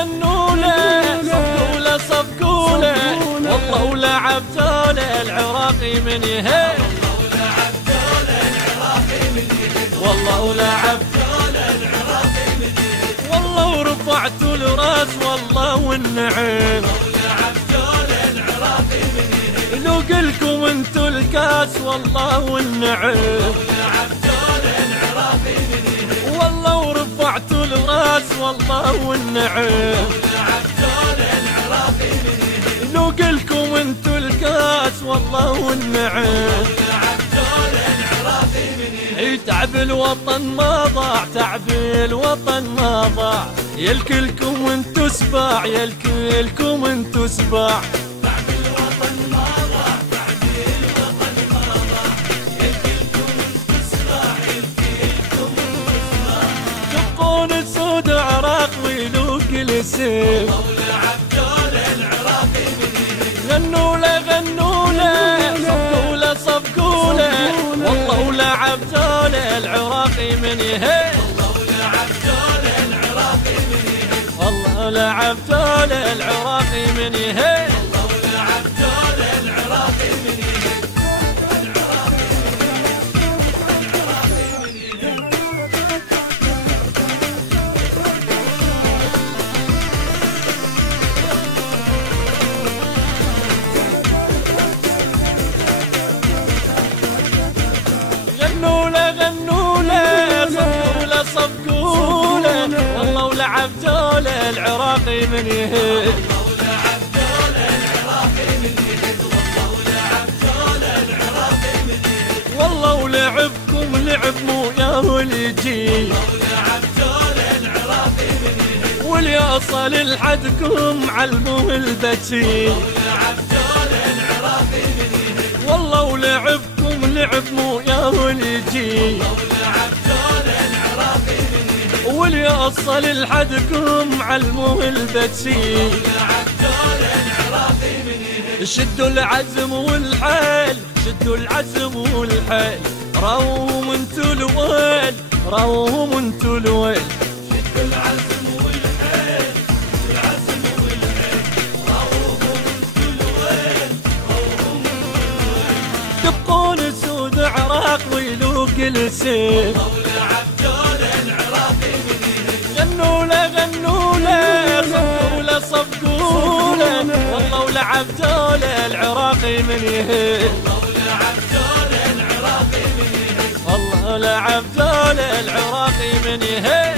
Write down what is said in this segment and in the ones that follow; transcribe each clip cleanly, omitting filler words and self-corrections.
غنوا له صفقوا له صفقوا له والله ولعبتوا له العراقي من يهي والله ولعبتوا له العراقي من يهي والله ورفعتوا الراس والله والنعم لو قلكم انتو الكاس والله والنعم والله ورفعتوا الراس والله والنعم لو قلكم انتو الكاس والله والنعم تعب الوطن ما ضاع تعب الوطن ما ضاع يلكلكم انتو سباع يلكلكم انتو سباع سود عراق ويلوك السيف غنوا له صفقوا له صفقوا له والله ولعبتوا له العراقي من يهي والله ولعبتوا له العراقي من يهي غنوا له صفقوا له والله ولعبتوا له العراقي من يهي والله ولعبكم لعب مو يا وليجي وليوصل لحدكم علموا البتي والله ولعبكم لعب مو يا وليجي وليوصل لحدكم علموا البتي شدوا العزم والحيل شدوا العزم والحيل روهم انتو الويل روهم انتو الويل شدوا العزم والحيل العزم والحيل روهم انتو الويل روهم انتو الويل تبقون سود عراق ويلوك السيف غنوا له صفقوا له صفقوا له والله ولعبتوا له العراقي من يهي والله ولعبتوا له العراقي من يهي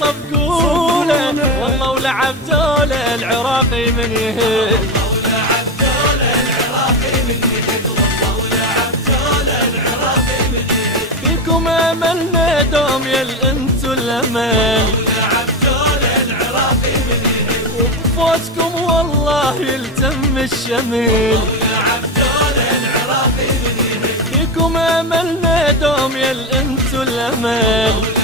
صفقوا له والله ولعبتوا له العراقي من يهي فيكم املنا دوم يل انتو الامل وبفوزكم والله يلتم الشمل فيكم املنا دوم يل انتو الامل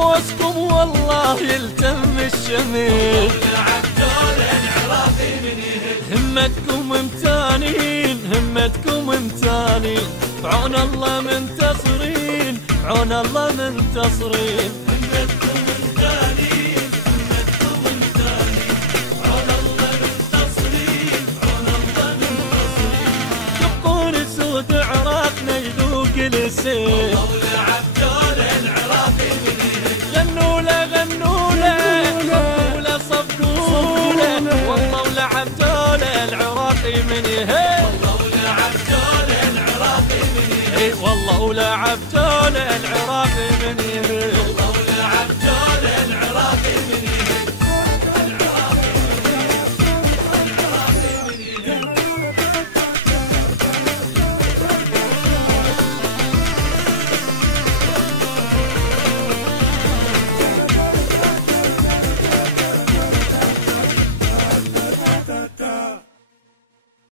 بفوزكم والله يلتم الشمل همتكم امتانين همتكم امتانين بعون الله منتصرين بعون الله منتصرين همتكم امتانين همتكم امتانين بعون الله منتصرين بعون الله منتصرين تبقون سود عراقنا يذوق السيف غنوا له صفقوا له والله ولعبتوا له العراقي من يهي والله ولعبتوا له العراقي من يهي